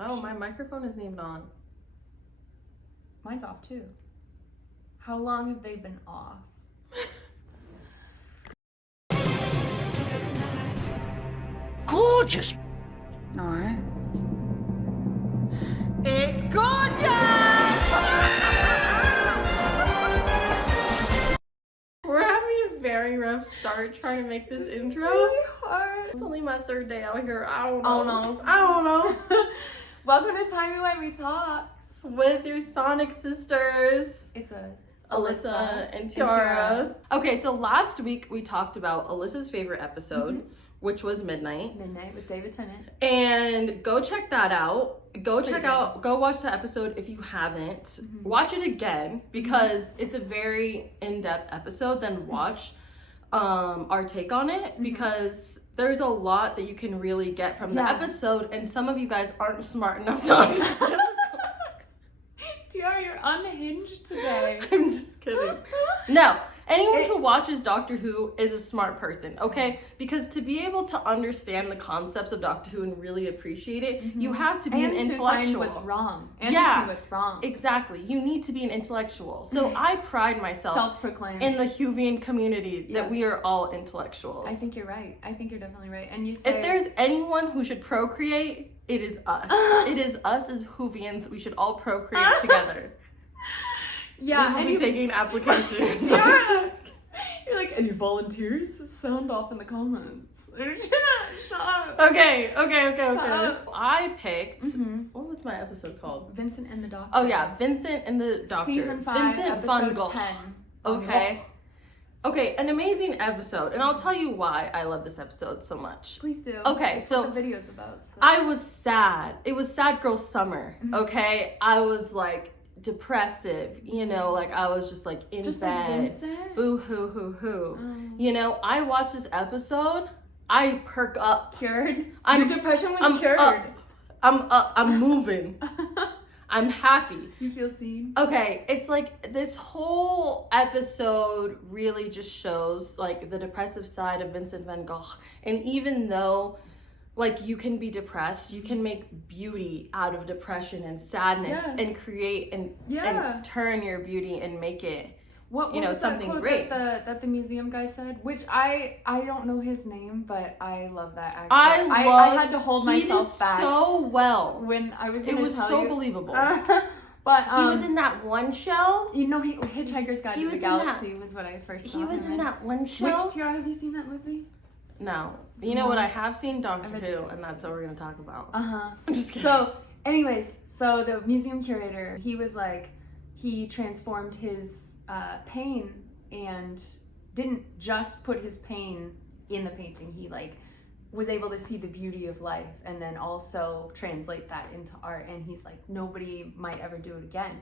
Oh, my microphone isn't even on. Mine's off too. How long have they been off? Gorgeous. No. It's gorgeous! We're having a very rough start trying to make this intro. It's really hard. It's only my third day out here. I don't Oh know. no. I don't know. Welcome to Timey-Wimey Talks. With your Sonic sisters. It's Alyssa and Tyara. Okay, so last week we talked about Alyssa's favorite episode, which was Midnight with David Tennant. And go check that out. Go watch that episode if you haven't. Watch it again because it's a very in-depth episode. Then watch our take on it because there's a lot that you can really get from the episode, and some of you guys aren't smart enough to understand. Tyara, you're unhinged today. I'm just kidding. No, anyone who watches Doctor Who is a smart person, okay? Because to be able to understand the concepts of Doctor Who and really appreciate it, you have to be an intellectual. And to find what's wrong. And to see what's wrong. Exactly. You need to be an intellectual. So I pride myself self-proclaimed in the Whovian community that we are all intellectuals. I think you're right. I think you're definitely right. And you say if there's anyone who should procreate, it is us. It is us as Whovians. We should all procreate together. Yeah, we will be taking applications. You're like, any volunteers? Sound off in the comments. Shut up. Okay. Shut up. I picked, what was my episode called? Vincent and the Doctor. Oh yeah, Vincent and the Doctor. Season 5, Vincent episode Gogh. 10. Okay. Okay, an amazing episode, and I'll tell you why I love this episode so much. Please do. Okay, that's so what the video's about. So. I was sad. It was sad girl summer. Okay, I was like depressive. You know, like I was just like in just bed. Like Vincent? Boo hoo hoo hoo. You know, I watched this episode. I perk up. Cured. Your depression was cured. I'm moving. I'm happy. You feel seen? Okay, it's like this whole episode really just shows like the depressive side of Vincent van Gogh. And even though like you can be depressed, you can make beauty out of depression and sadness and create and turn your beauty and make it what you know was something that quote great. That the museum guy said, which I don't know his name, but I love that actor. I had to hold myself back so well when I was. It was so believable. But he was in that one show. You know, Hitchhiker's Guide to the Galaxy was what I first saw. He was in that one show. Which Tyara, have you seen that movie? No. You know what? I have seen Doctor Who, and that's what we're gonna talk about. I'm just kidding. So, anyways, so the museum curator, he was like, he transformed his pain and didn't just put his pain in the painting. He like was able to see the beauty of life and then also translate that into art. And he's like, nobody might ever do it again.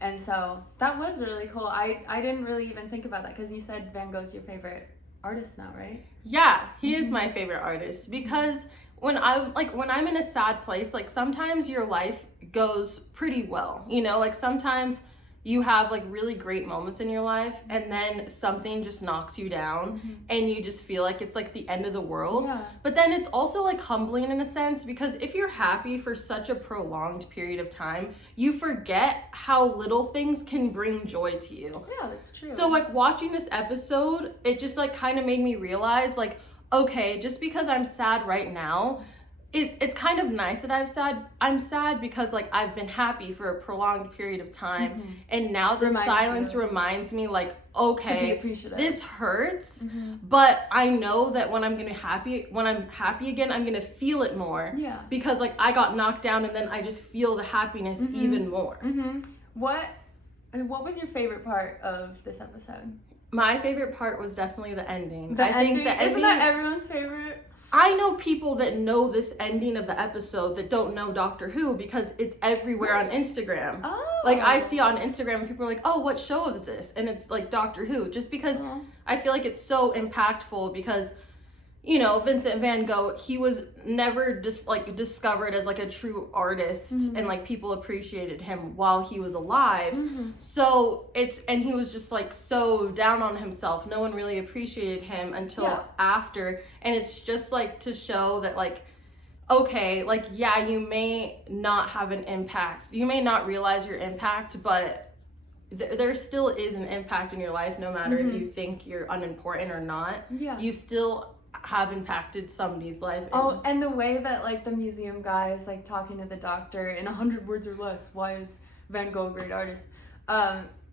And so that was really cool. I didn't really even think about that because you said Van Gogh's your favorite artist now, right? Yeah, he is my favorite artist because when I'm in a sad place, like sometimes your life goes pretty well, you know, like sometimes you have like really great moments in your life and then something just knocks you down and you just feel like it's like the end of the world. But then it's also like humbling in a sense because if you're happy for such a prolonged period of time, you forget how little things can bring joy to you. Yeah, that's true. So like watching this episode, it just like kind of made me realize like, okay, just because I'm sad right now, it's kind of nice that I'm sad because like I've been happy for a prolonged period of time and now the silence reminds me like, okay, this hurts, but I know that when I'm happy again, I'm gonna feel it more because like I got knocked down and then I just feel the happiness even more. What was your favorite part of this episode? My favorite part was definitely the ending. Think the ending, isn't that everyone's favorite? I know people that know this ending of the episode that don't know Doctor Who because it's everywhere on Instagram. Oh. Like I see on Instagram people are like, oh, what show is this? And it's like Doctor Who, just because I feel like it's so impactful because, you know, Vincent van Gogh, he was never just like discovered as like a true artist and like people appreciated him while he was alive. So and he was just like so down on himself. No one really appreciated him until after. And it's just like to show that like okay, like, yeah, you may not have an impact. You may not realize your impact, but there still is an impact in your life, no matter if you think you're unimportant or not. Yeah. You still have impacted somebody's life. Oh, and the way that, like, the museum guy is, like, talking to the doctor in 100 words or less. Why is Van Gogh a great artist?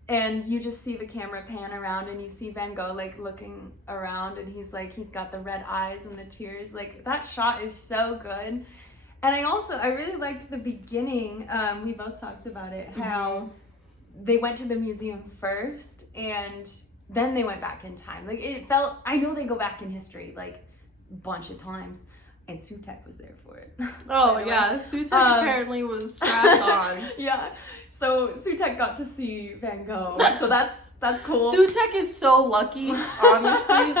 And you just see the camera pan around and you see Van Gogh, like, looking around, and he's got the red eyes and the tears. Like, that shot is so good. And I really liked the beginning. We both talked about it, how they went to the museum first and then they went back in time. Like, it felt, I know they go back in history, like, a bunch of times. And Sutekh was there for it. Oh, yeah. Sutekh apparently was strapped on. Yeah. So Sutekh got to see Van Gogh. So that's cool. Sutekh is so lucky, honestly.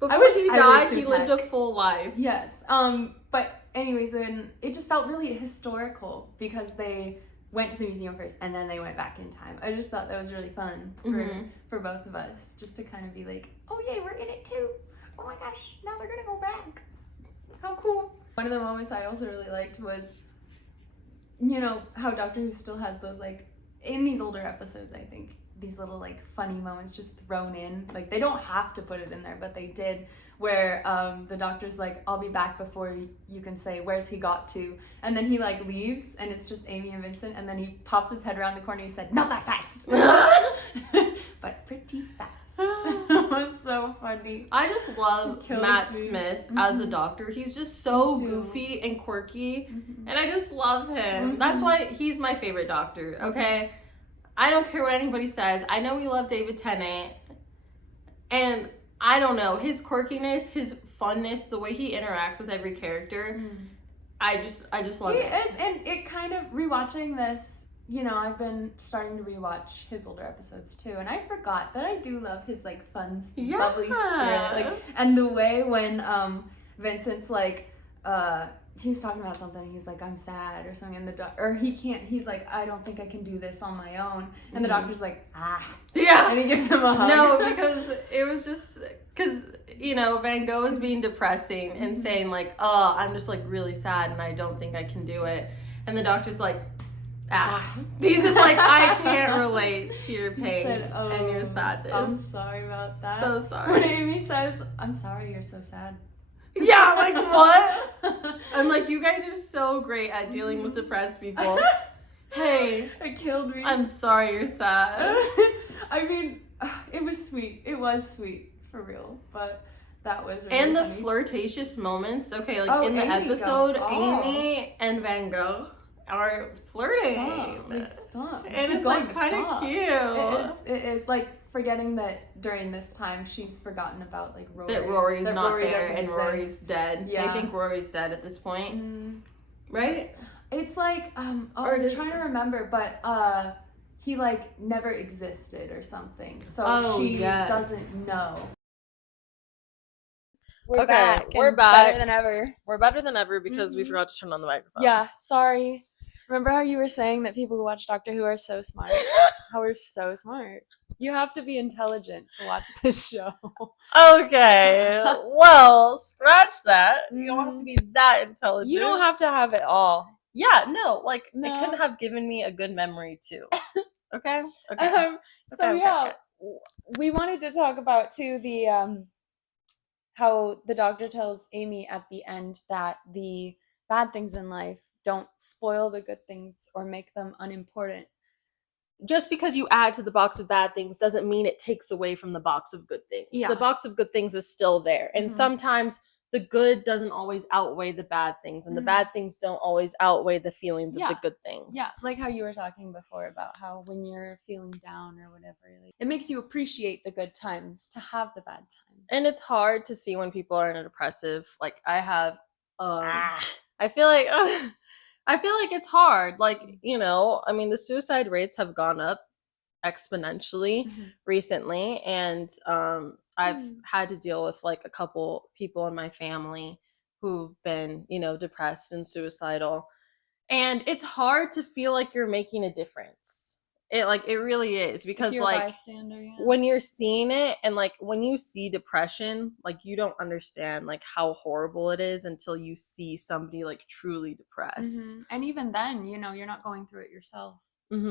Before he died, he lived a full life. Yes. But anyways, then it just felt really historical because they went to the museum first and then they went back in time. I just thought that was really fun for both of us, just to kind of be like, oh yay, we're in it too. Oh my gosh, now they're gonna go back. How cool. One of the moments I also really liked was, you know, how Doctor Who still has those, like, in these older episodes, I think, these little, like, funny moments just thrown in. Like, they don't have to put it in there, but they did, where the Doctor's like, I'll be back before you can say, where's he got to? And then he, like, leaves, and it's just Amy and Vincent, and then he pops his head around the corner and he said, not that fast! But pretty fast. It was so funny. I just love Matt Smith as a Doctor. He's just so goofy and quirky, and I just love him. That's why he's my favorite Doctor, okay? I don't care what anybody says. I know we love David Tennant, and I don't know, his quirkiness, his funness, the way he interacts with every character, I just love it. He is, and it kind of, rewatching this, you know, I've been starting to rewatch his older episodes too, and I forgot that I do love his, like, fun, bubbly spirit. Like, and the way when Vincent's like, he was talking about something, and he's like, I'm sad or something, and he's like, I don't think I can do this on my own, and the Doctor's like, yeah, and he gives him a hug. No, because it was just, because, you know, Van Gogh was being depressing and saying, like, oh, I'm just, like, really sad and I don't think I can do it, and the Doctor's like, he's just like, I can't relate to your pain and your sadness. I'm sorry about that. So sorry. When Amy says, I'm sorry you're so sad. Yeah, like, what? I'm like, you guys are so great at dealing with depressed people. Hey. It killed me. I'm sorry you're sad. I mean, it was sweet. It was sweet, for real. But that was really And the funny. Flirtatious moments, okay, like, in the episode, Amy and Van Gogh are flirting. Stop. And it's, like, kind of cute. It is, like, forgetting that during this time she's forgotten about, like, Rory. That Rory's not Rory there and Rory's dead. Yeah. They think Rory's dead at this point. Right? It's like, I'm trying to remember, but he, like, never existed or something. So she doesn't know. We're back. We're back. Better than ever. We're better than ever because we forgot to turn on the microphones. Yeah, sorry. Remember how you were saying that people who watch Doctor Who are so smart? How we're so smart. You have to be intelligent to watch this show. Okay. Well, scratch that. You don't have to be that intelligent. You don't have to have it all. Yeah, no. Like, No. it couldn't have given me a good memory, too. Okay? We wanted to talk about, too, the, how the Doctor tells Amy at the end that the bad things in life don't spoil the good things or make them unimportant. Just because you add to the box of bad things doesn't mean it takes away from the box of good things. Yeah. The box of good things is still there. And sometimes the good doesn't always outweigh the bad things, and the bad things don't always outweigh the feelings of the good things. Yeah, like how you were talking before about how when you're feeling down or whatever, like, it makes you appreciate the good times to have the bad times. And it's hard to see when people are in a depressive. Like, I have, I feel like it's hard. Like, you know, I mean, the suicide rates have gone up exponentially recently, and I've had to deal with, like, a couple people in my family who've been, you know, depressed and suicidal, and it's hard to feel like you're making a difference. It really is, If because you're a like bystander, yeah. when you're seeing it, and like when you see depression, like you don't understand like how horrible it is until you see somebody like truly depressed. And even then, you know, you're not going through it yourself.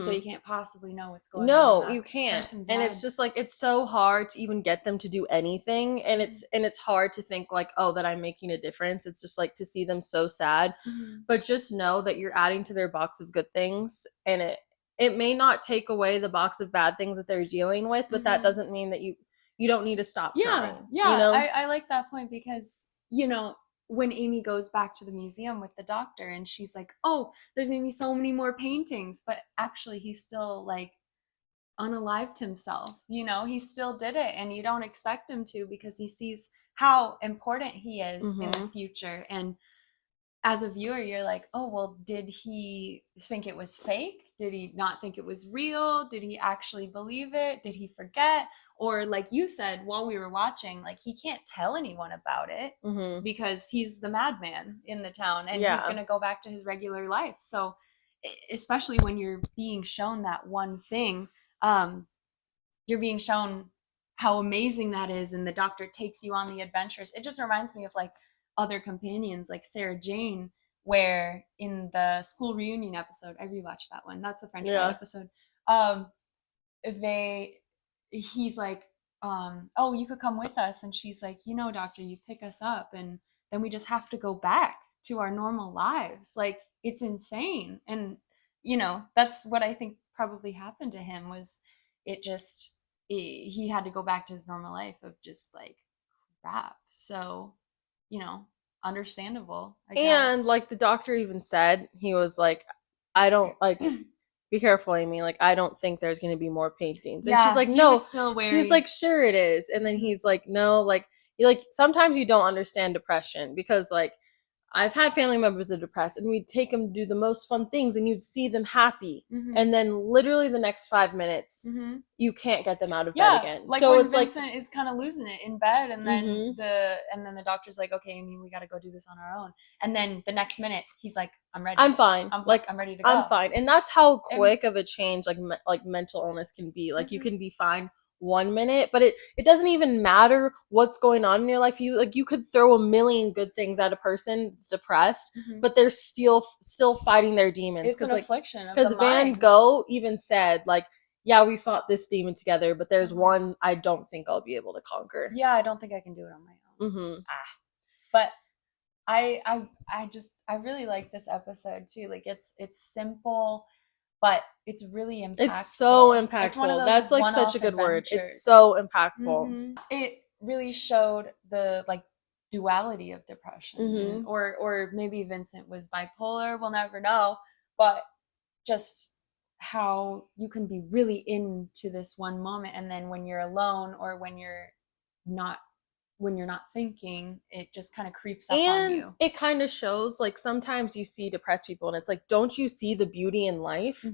So you can't possibly know what's going on in No, that you can't. person's And head. it's just like it's so hard to even get them to do anything, and it's hard to think like, oh, that I'm making a difference. It's just like to see them so sad. But just know that you're adding to their box of good things, and it may not take away the box of bad things that they're dealing with, but that doesn't mean that you don't need to stop trying. Yeah, You know? I like that point because, you know, when Amy goes back to the museum with the doctor and she's like, oh, there's gonna be so many more paintings, but actually he's still like unalived himself, you know, he still did it and you don't expect him to because he sees how important he is in the future. And as a viewer, you're like, oh, well, did he think it was fake? Did he not think it was real? Did he actually believe it? Did he forget? Or, like you said while we were watching, like he can't tell anyone about it because he's the madman in the town and he's going to go back to his regular life. So, especially when you're being shown that one thing, you're being shown how amazing that is, and the doctor takes you on the adventures. It just reminds me of like other companions like Sarah Jane, where in the school reunion episode, I rewatched that one, that's the French fry episode, um they he's like, oh, you could come with us, and she's like, you know, doctor, you pick us up and then we just have to go back to our normal lives. Like, it's insane. And you know, that's what I think probably happened to him was it just he had to go back to his normal life of just like crap. So, you know, understandable, I guess. And like the doctor even said, he was like, I don't like be careful, Amy, like I don't think there's gonna be more paintings. And she's like, he no. was still wary. She's like, sure it is. And then he's like, no, like you like sometimes you don't understand depression, because like I've had family members that are depressed, and we'd take them to do the most fun things, and you'd see them happy, and then literally the next 5 minutes, you can't get them out of bed again. Like so when it's Vincent is kind of losing it in bed, and then the doctor's like, okay, Amy, we got to go do this on our own. And then the next minute, he's like, I'm ready. I'm fine. I'm ready to go. I'm fine. And that's how quick of a change like mental illness can be. Like you can be fine 1 minute, but it doesn't even matter what's going on in your life. You could throw a million good things at a person that's depressed, but they're still fighting their demons. It's an like, affliction of because the Van mind. Gogh even said like, yeah, we fought this demon together, but there's one I don't think I'll be able to conquer. Yeah, I don't think I can do it on my own. But I really like this episode too. Like it's simple, but it's really impactful. It's so impactful. It's one of those That's like one-off such a good word. adventures. It's so impactful. It really showed the like duality of depression, or maybe Vincent was bipolar. We'll never know, but just how you can be really into this one moment, and then when you're alone or when you're not thinking, it just kind of creeps up on you. It kind of shows like sometimes you see depressed people and it's like, don't you see the beauty in life?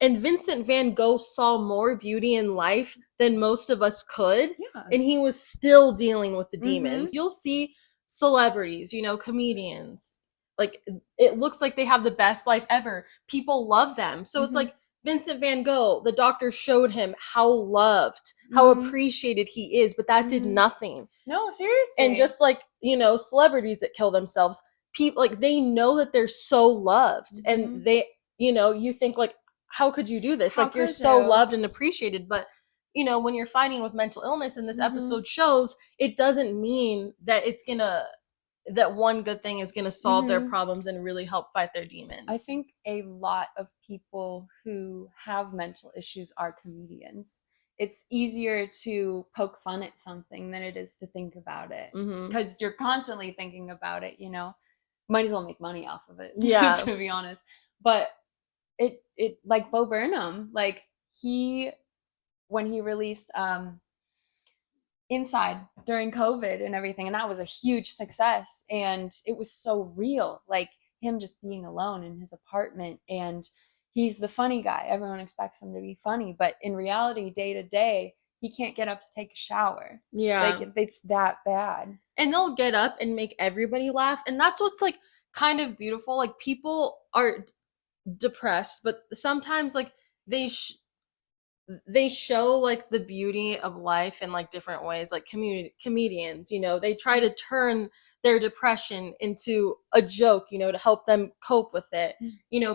And Vincent van Gogh saw more beauty in life than most of us could. And he was still dealing with the demons. You'll see celebrities, you know, comedians, like it looks like they have the best life ever. People love them. So it's like Vincent van Gogh, the doctor showed him how loved, how appreciated he is, but that did nothing. No, seriously. And just like, you know, celebrities that kill themselves, people like they know that they're so loved, and they, you know, you think like, how could you do this? Like you're so loved and appreciated, but you know, when you're fighting with mental illness, and this episode shows, it doesn't mean that that one good thing is gonna solve their problems and really help fight their demons. I think a lot of people who have mental issues are comedians. It's easier to poke fun at something than it is to think about it, because you're constantly thinking about it, you know. Might as well make money off of it, to be honest. But it like Bo Burnham, like when he released Inside during COVID and everything, and that was a huge success, and it was so real, like him just being alone in his apartment, and he's the funny guy. Everyone expects him to be funny, but in reality, day to day, he can't get up to take a shower. Like it's that bad. And they'll get up and make everybody laugh, and that's what's like kind of beautiful. Like people are depressed, but sometimes like they show like the beauty of life in like different ways. Like comedians, they try to turn their depression into a joke, to help them cope with it.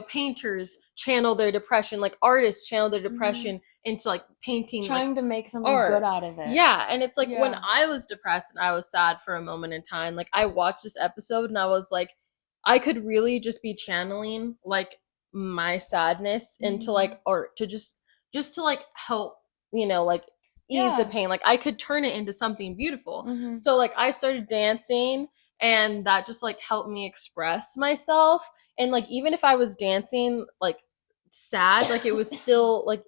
Painters channel their depression, like artists channel their depression into like painting, like Trying to make something art. good out of it. Yeah, and it's like when Yeah. I was depressed and I was sad for a moment in time, like I watched this episode and I was like, I could really just be channeling like my sadness into like art to just to like help, like ease the Yeah. pain. Like I could turn it into something beautiful. Mm-hmm. So like I started dancing and that just like helped me express myself. And like even if I was dancing like sad, like it was still like,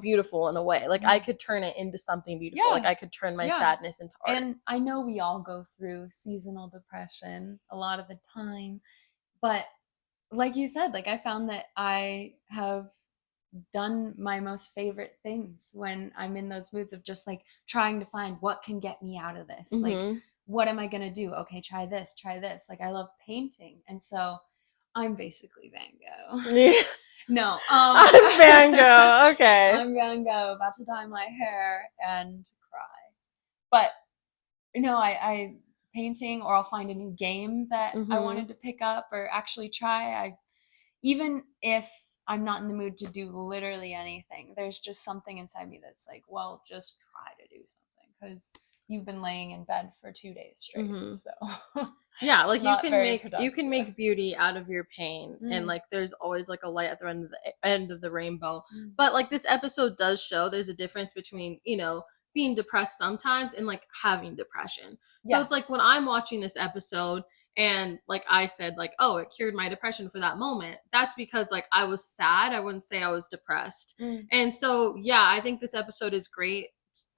beautiful in a way. Like I could turn it into something beautiful. Like Yeah. I could turn my Yeah. sadness into art. And I know we all go through seasonal depression a lot of the time, but like you said, like I found that I have done my most favorite things when I'm in those moods of just like trying to find what can get me out of this. Like, what am I going to do? Okay, try this, try this. Like, I love painting. And so I'm basically Van Gogh. Yeah. No, I'm Van Gogh. Okay. I'm Van Gogh, about to dye my hair and cry. But I painting, or I'll find a new game that I wanted to pick up or actually try. Even if I'm not in the mood to do literally anything, there's just something inside me that's like, well, just try to do something because you've been laying in bed for 2 days straight. So yeah, like you can make beauty out of your pain, and like there's always like a light at the end of the rainbow. But like this episode does show there's a difference between being depressed sometimes and like having depression. So it's like when I'm watching this episode and like I said, like, oh, it cured my depression for that moment, that's because like I was sad. I wouldn't say I was depressed. And so yeah, I think this episode is great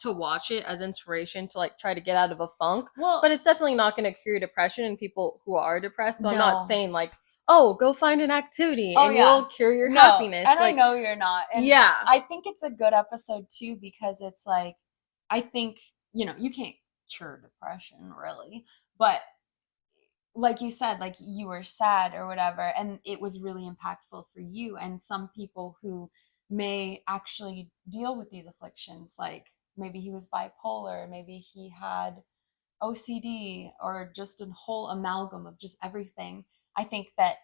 to watch it as inspiration to like try to get out of a funk. Well, but it's definitely not going to cure depression in people who are depressed. So I'm not No. saying like, oh, go find an activity Oh, and yeah. you'll cure your No, happiness. and like, I know you're not. And yeah. I think it's a good episode too because it's like, I think, you can't cure depression really, but like you said, like you were sad or whatever, and it was really impactful for you. And some people who may actually deal with these afflictions, like maybe he was bipolar, maybe he had OCD, or just a whole amalgam of just everything. I think that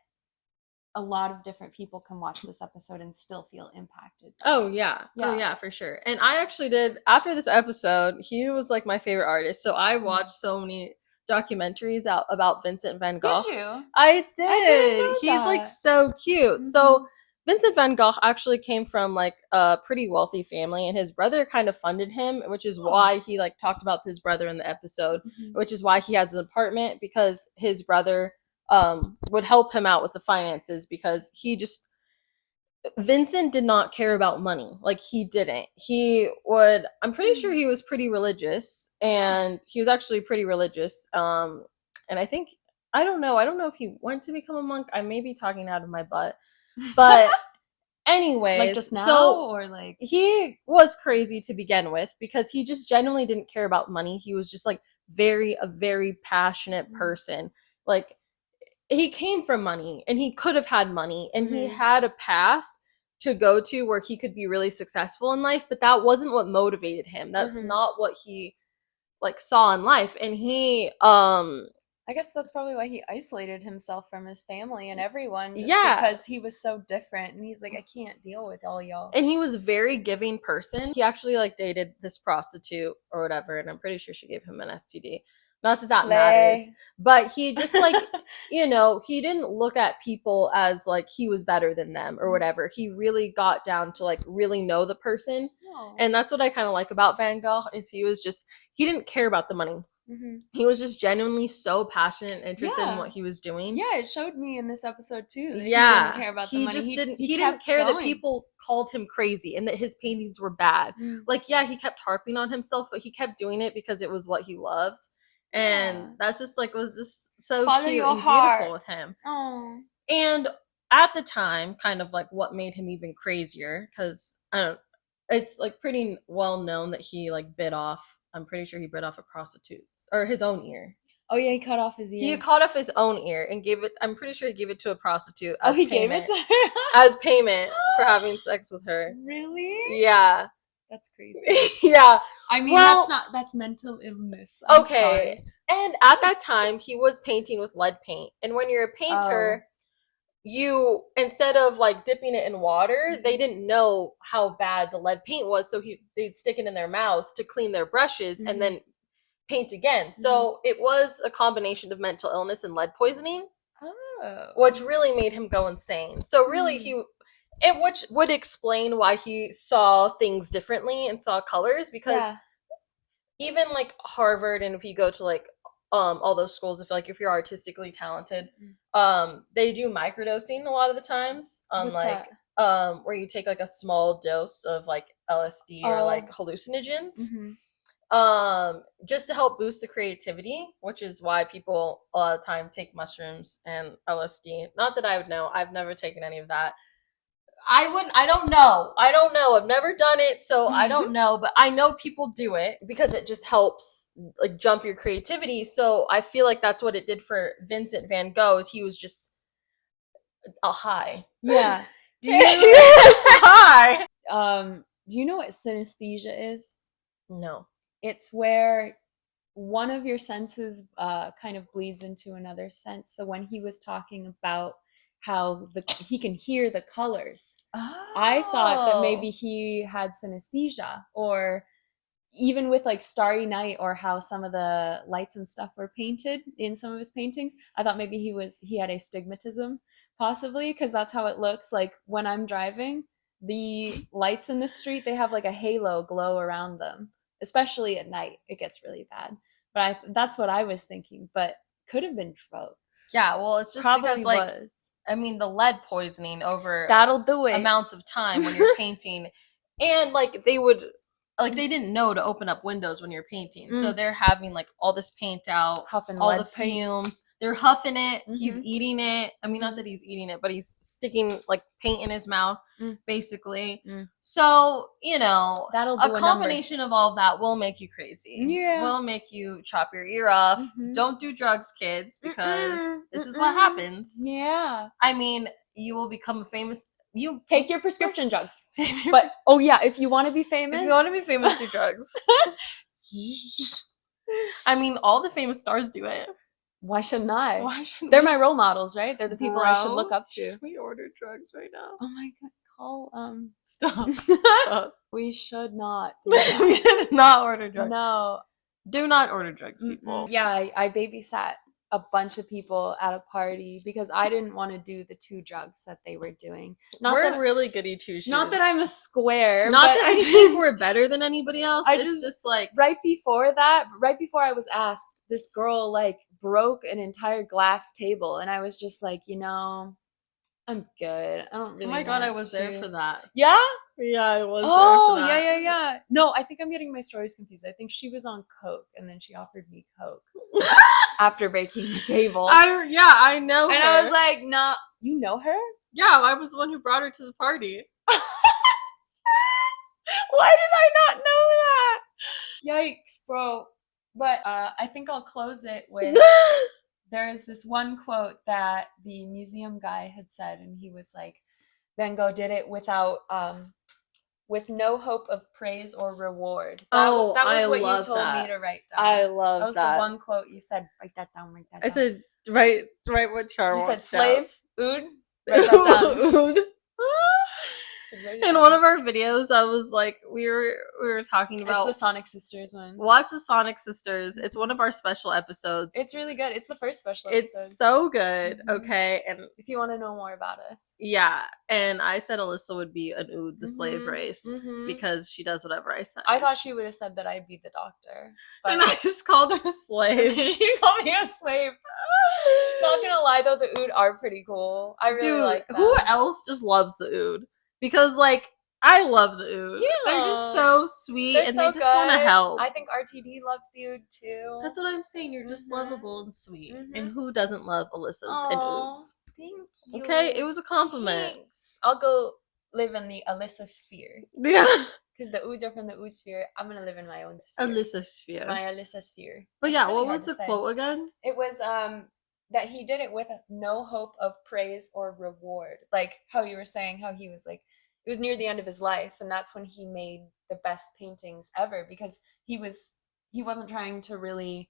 a lot of different people can watch this episode and still feel impacted. Oh yeah. Oh yeah, for sure. And I actually did, after this episode, he was like my favorite artist. So I watched so many documentaries out about Vincent van Gogh. Did you? I did. didn't know He's like that. so cute. So Vincent van Gogh actually came from like a pretty wealthy family, and his brother kind of funded him, which is why he like talked about his brother in the episode, which is why he has an apartment, because his brother would help him out with the finances, because Vincent did not care about money. Like he didn't. I'm pretty sure he was pretty religious, and he was actually pretty religious. And I don't know if he went to become a monk. I may be talking out of my butt. But anyways, like just now, so or like he was crazy to begin with because he just genuinely didn't care about money. He was just like a very passionate person. Like he came from money, and he could have had money, and he had a path to go to where he could be really successful in life, but that wasn't what motivated him. That's not what he like saw in life. And he I guess that's probably why he isolated himself from his family and everyone, just Yeah. because he was so different, and he's like, I can't deal with all y'all. And he was a very giving person. He actually like dated this prostitute or whatever, and I'm pretty sure she gave him an STD. Not that matters, but he just like, he didn't look at people as like he was better than them or whatever. He really got down to like really know the person. And that's what I kind of like about Van Gogh, is he didn't care about the money. He was just genuinely so passionate and interested in what he was doing. Yeah, it showed me in this episode too. That he didn't care about the money. He didn't care that people called him crazy and that his paintings were bad. Like, yeah, he kept harping on himself, but he kept doing it because it was what he loved. And that's just like, was just so cute and beautiful with him. Oh. And at the time, kind of like what made him even crazier, because it's like pretty well known that he like I'm pretty sure he bit off a prostitute's, or his own ear. Oh yeah, he cut off his ear. He cut off his own ear and I'm pretty sure he gave it to a prostitute as he payment. gave it to her? As payment for having sex with her. Really? Yeah. That's crazy. Yeah. I mean, Well- that's mental illness. I'm Okay. sorry. And at that time, he was painting with lead paint. And when you're a painter, you, instead of like dipping it in water, they didn't know how bad the lead paint was. So they'd stick it in their mouths to clean their brushes and then paint again. So it was a combination of mental illness and lead poisoning, Oh. which really made him go insane. So really which would explain why he saw things differently and saw colors, because even like Harvard, and if you go to like all those schools, if you're artistically talented, they do microdosing a lot of the times on What's like where you take like a small dose of like LSD or like hallucinogens, just to help boost the creativity, which is why people a lot of the time take mushrooms and LSD. Not that I would know, I've never taken any of that. I don't know. I've never done it, so I don't know, but I know people do it because it just helps like jump your creativity. So I feel like that's what it did for Vincent van Gogh, is he was just a high. Yeah. Do you high? Do you know what synesthesia is? No. It's where one of your senses kind of bleeds into another sense. So when he was talking about how he can hear the colors, I thought that maybe he had synesthesia, or even with like Starry Night, or how some of the lights and stuff were painted in some of his paintings. I thought maybe he had astigmatism, possibly, because that's how it looks like when I'm driving. The lights in the street, they have like a halo glow around them, especially at night. It gets really bad. But that's what I was thinking. But could have been drugs. Yeah, well, it's just Probably because like was. I mean, the lead poisoning over That'll do it. amounts of time when you're painting, and like they didn't know to open up windows when you're painting, so they're having like all this paint out, Huffing all lead the paint. fumes. They're huffing it. He's eating it. I mean, not that he's eating it, but he's sticking like paint in his mouth, basically. So That'll do a combination of all of that will make you crazy. Yeah. Will make you chop your ear off. Don't do drugs, kids, because this is what happens. Yeah. I mean, you will become a famous. You Take your prescription drugs. But oh yeah, if you want to be famous, if you want to be famous, do drugs. I mean, all the famous stars do it. why shouldn't I? Why shouldn't They're we? my role models, right? They're the people I should look up to. We order drugs right now. Oh my god, call Stop. Stop. We should not do We that. should not order drugs. No. Do not order drugs, people. Yeah, I babysat a bunch of people at a party because I didn't want to do the 2 drugs that they were doing. We're really goody two shoes. Not that I'm a square. Not but that I we just think we're better than anybody else. I It's just like right before I was asked, this girl like broke an entire glass table, and I was just like, I'm good. I don't really. oh my god, I want was to. there for that. Yeah. Yeah, I was Oh, there for that. yeah. No, I think I'm getting my stories confused. I think she was on coke, and then she offered me coke after breaking the table. I know and her. I was like, nah, you know her? Yeah, I was the one who brought her to the party. Why did I not know that? Yikes, bro. But I think I'll close it with there's this one quote that the museum guy had said, and he was like, Van Gogh did it without with no hope of praise or reward. That was I what love you told that. me to write down. I love that. Was the one quote you said, write that down, write that down. I said, write what Tyara You wants said slave, down. ood, write that down. Ood. In one of our videos, I was like, we were talking about It's the Sonic Sisters one. Watch the Sonic Sisters. It's one of our special episodes. It's really good. It's the first special episode. It's so good. Okay, and if you want to know more about us, yeah, and I said Alyssa would be an Ood, the slave race, because she does whatever I said. I thought she would have said that I'd be the doctor, but and I just called her a slave. She called me a slave. Not gonna lie though, the Ood are pretty cool. I really like them. Who else just loves the Ood? Because like I love the Ood. Yeah. They're just so sweet and so they just want to help. I think RTD loves the Ood too. That's what I'm saying. You're just lovable and sweet. And who doesn't love Alyssa's and Oods? Thank you. Okay, it was a compliment. Thanks. I'll go live in the Alyssa sphere. Yeah. Because the Oods are from the Ood sphere. I'm gonna live in my own sphere. Alyssa sphere. My Alyssa sphere. But It's yeah, really what hard was to the say. quote again? It was that he did it with no hope of praise or reward. Like how you were saying, how he was like, it was near the end of his life, and that's when he made the best paintings ever, because he wasn't trying to really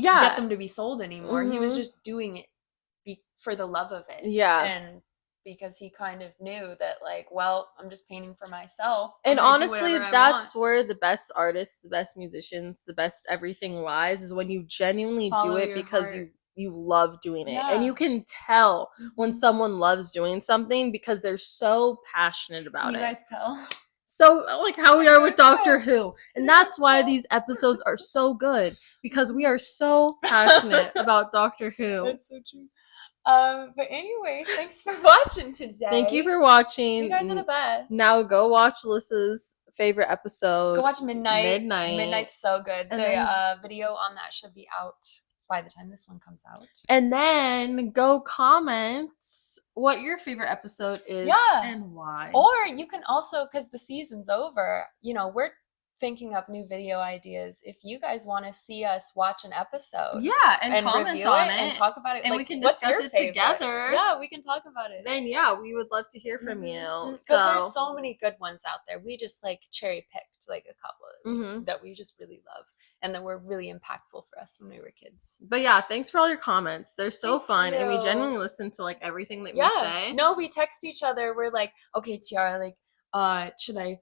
get them to be sold anymore. He was just doing it for the love of it. And because he kind of knew that, like, well, I'm just painting for myself. And honestly, that's where the best artists, the best musicians, the best everything lies, is when you genuinely do it because you love doing it. And you can tell when someone loves doing something because they're so passionate about it. You guys tell? So, like how we are with Doctor Who. And that's why these episodes are so good, because we are so passionate about Doctor Who. That's so true. But anyways, thanks for watching today. Thank you for watching. You guys are the best. Now go watch Alyssa's favorite episode. Go watch Midnight. Midnight's so good. And the video on that should be out by the time this one comes out. And then go comment what your favorite episode is and why. Or you can also, because the season's over, we're thinking up new video ideas. If you guys want to see us watch an episode, and comment on it and talk about it, and like, we can what's discuss your it favorite? together. Yeah, we can talk about it. Then we would love to hear from you. Because there's so many good ones out there. We just cherry picked a couple that we just really love and that were really impactful for us when we were kids. But thanks for all your comments. They're so fun, and we genuinely listen to everything that we say. No, we text each other. We're like, okay, Tyara, should I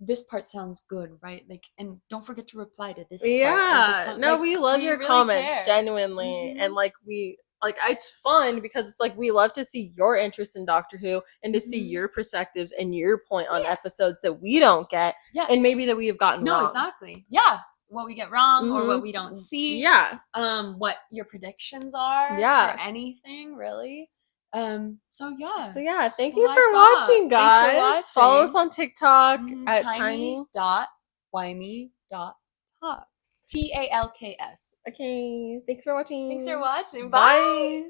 this part sounds good, right? And don't forget to reply to this part. No, we love your really comments, care. Genuinely. And it's fun because it's we love to see your interest in Doctor Who and to see your perspectives and your point on episodes that we don't get and maybe that we have gotten wrong. No, exactly. Yeah. What we get wrong or what we don't see. Yeah. What your predictions are for anything, really. So thank you for watching, guys. Thanks for watching. Follow us on TikTok at Timey.Wimey.talks. TALKS. Okay, thanks for watching. Thanks for watching. Bye.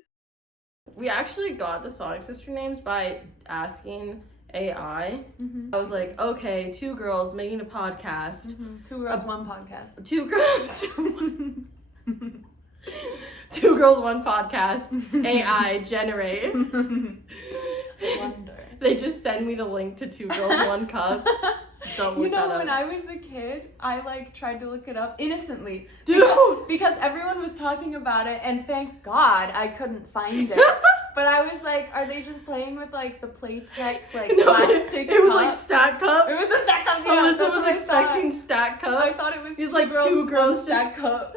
We actually got the Sonic Sister names by asking AI. I was like, okay, 2 girls making a podcast. 2 girls, 1 podcast. 2 girls, 2 girls, 1 podcast. AI generate. Wonder. They just send me the link to 2 girls, 1 cup. Don't look that up. When I was a kid, I tried to look it up innocently. Dude! Because everyone was talking about it, and thank God I couldn't find it. But I was like, are they just playing with the Playtech plastic it was cup? Stack Cup. It was the Stack Cup. Alyssa was expecting Stack Cup. I thought it was He's 2 girls, 1 Stack just... Cup.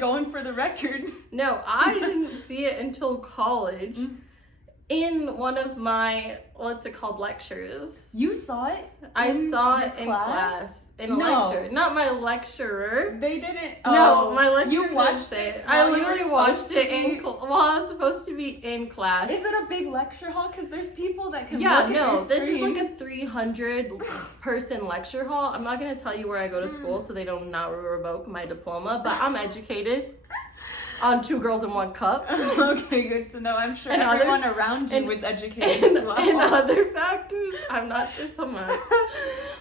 Going for the record. No, I didn't see it until college. In one of my, lectures. You saw it? I saw it in class. In a lecture. Not my lecturer. They didn't. No, my lecturer You watched it. I literally watched it while I was supposed to be in class. Is it a big lecture hall? Because there's people that can look at your screen. This is a 300 person lecture hall. I'm not going to tell you where I go to school so they don't not revoke my diploma, but I'm educated. On 2 girls and 1 cup. Okay, good to know. I'm sure everyone around you was educated as well. And other factors, I'm not sure so much.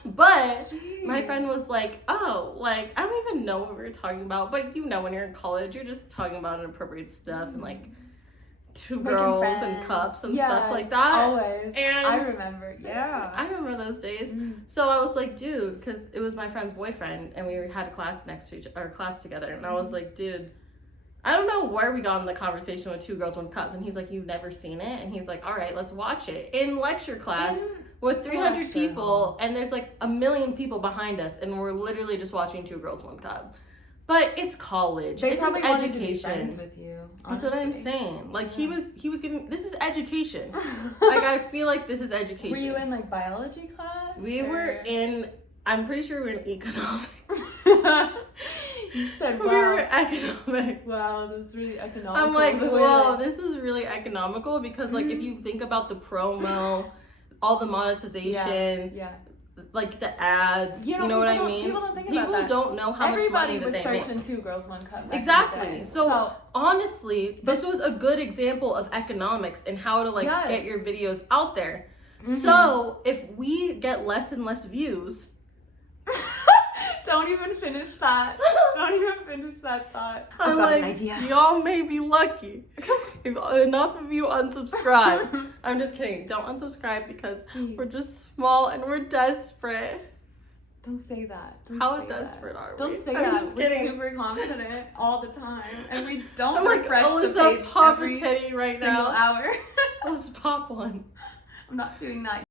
But my friend was like, I don't even know what we were talking about. But when you're in college, you're just talking about inappropriate stuff and 2 girls and cups and stuff like that. Always. And I remember, I remember those days. So I was like, dude, because it was my friend's boyfriend and we had a class class together. And I was like, dude, I don't know where we got in the conversation with 2 girls, 1 cup. And he's like, you've never seen it? And he's like, all right, let's watch it. In lecture class with 300 people. And there's 1 million people behind us. And we're literally just watching 2 girls, 1 cup. But it's college. They it's probably education. wanted to be friends with you. Honestly. That's what I'm saying. He was giving, this is education. I feel like this is education. Were you in biology class? We were in, I'm pretty sure we were in economics. You said, wow. We were economic. Wow, this is really economical. I'm like, whoa, this is really economical because, if you think about the promo, all the monetization, the ads, you know what I mean? People don't think about that. People don't know how much money that they make. Everybody was searching 2 girls, 1 cup. Exactly. So, honestly, this was a good example of economics and how to, get your videos out there. So, if we get less and less views... Don't even finish that. Don't even finish that thought. I'm I've got like, an idea. y'all may be lucky if enough of you unsubscribe. I'm just kidding. Don't unsubscribe because we're just small and we're desperate. Don't say that. Don't How say desperate that. are we? Don't say I'm that. just We're kidding. super confident all the time, and we don't I'm like, refresh the Alyssa, page pop a every titty right single now. hour. Let's pop one. I'm not doing that